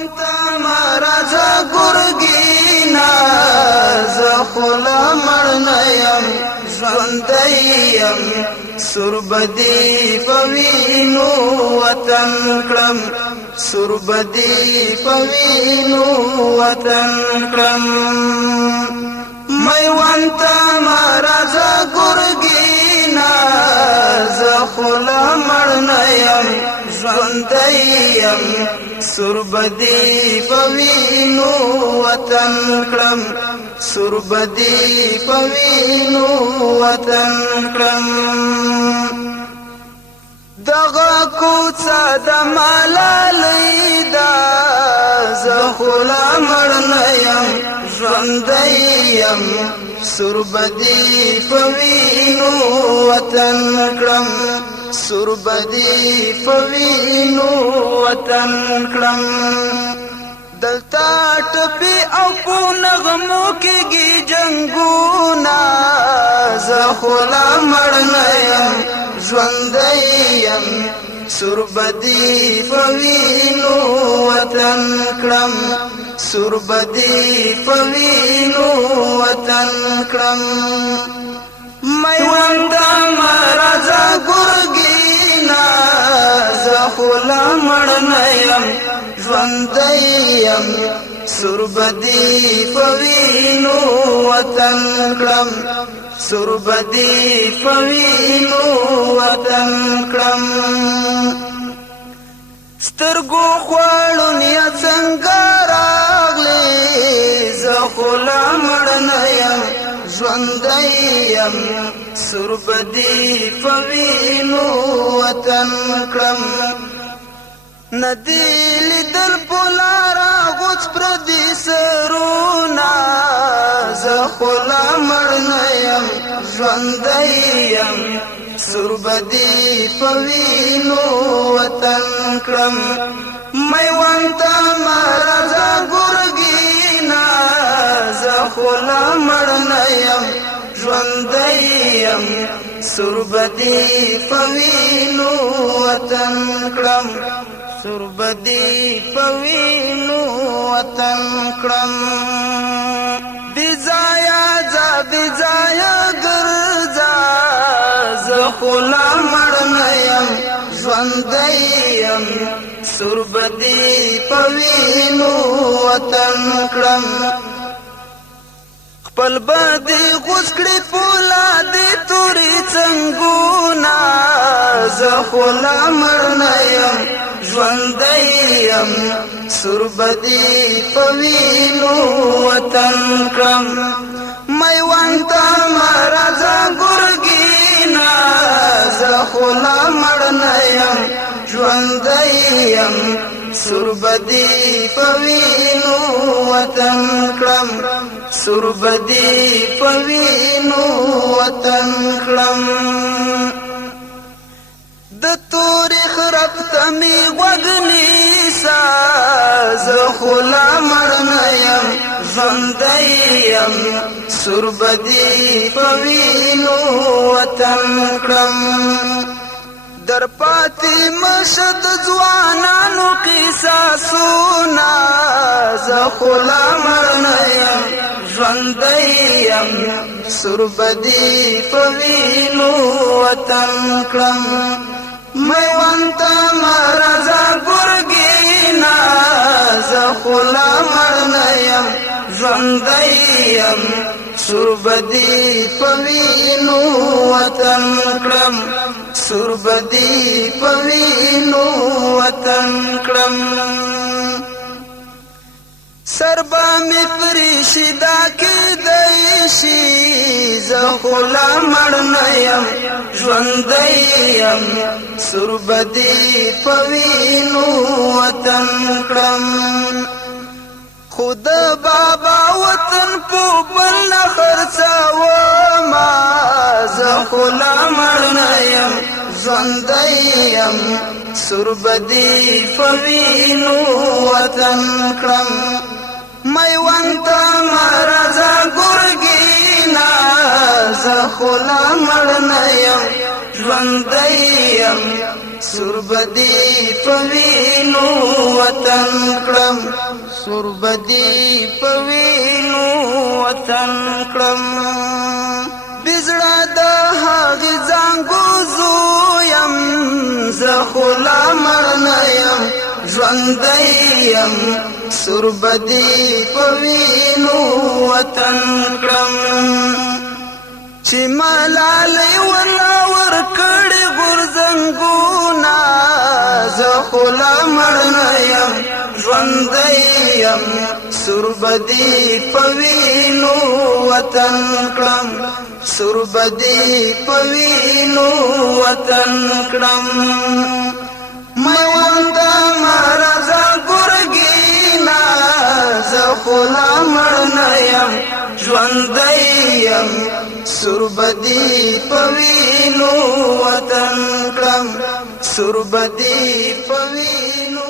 میوانتا مرزا گرگینا زخلا مرنیم ژوندیم سربدی پوینو وطن کړم سربدی پوینو وطن کړم میوانتا مرزا گرگینا زخلا مرنیم ژوندیم سربدی پوینو وطن کړم سربدی پوینو وطن کړم دغه کوڅه د ملالۍ دا زخلا مرنیم ژوندیم سربدی پوینو وطن کړم سربدی پوینو وطن کړم دلتا ټپی او په نغمو کېږي جنګونه زخلا مړنیم ژوندیم سربدی پوینو وطن کړم سربدی پوینو وطن کړم میواندا مرزا گرگینا زخلا مړنیم ژوندیم سربدی پوینو وطن کړم سربدی پوینو وطن کړم سترګو خوړونیا څنګه راغلی زخلا مړنیم ژوندیم سربدی پوینو وطن کړم ندی لیدل پولارا غوڅ پردي سرونا زخلا مړنیم ژوندیم سربدی پوینو وطن کړم میوانتا مرزا گرگینا زخلا مړنیم ژوندیم سربدی پوینو وطن کړم سربدی پوینو وطن کړم بزایا ځا بزایا ګرځا زخلا مړنیم ژوندیم سربدی پوینو وطن کړم خپل بدی غوڅ کړي فولادي توري څنګهونه زخلا مړنیم ژوندیم سربدی پوینو وطن کړم میوانتا مرزا گرگینا زخلا مړنیم ژوندیم سربدی پوینو وطن کړم سربدی پوینو وطن کړم د تورې خراب تمی غوږنیسا زخلا مړنیم ژوندیم سربدی پوینو وطن کړم در پاتې مشد ځوانانو قصاصونه زخلا مړنیم ژوندیم سربدی پوینو وطن کړم میوانتا مرزا گرگینا زخلا مړنیم ژوندیم سربدی پوینو وطن کړم سربدی پوینو وطن کړم سربا می پریشدا کېدای شي زخلا مړنیم ژوندیم سربدی پوینو وطن کړم خود بابا وطن په بل خرڅاوما زخلا مړنیم ژوندیم سربدی پوینو وطن کړم میوانتا مرزا گرگینا زخلا مړنیم ژوندیم سربدی پوینو وطن کړم سربدی پوینو وطن کړم بزړه د هغه زنګو زویم زخلا مرنیم ژوندیم سربدی پوینو وطن کړم چې ملالۍ ولا ورکړې غورځنګونه زخلا مرنیم ژوندیم سربدی پوینو وطن کړم سربدی پوینو وطن کړم میوند مرزا ګرګینا زخلا مرنیم ژوندیم سربدی پوینو وطن کړم سربدی پوینو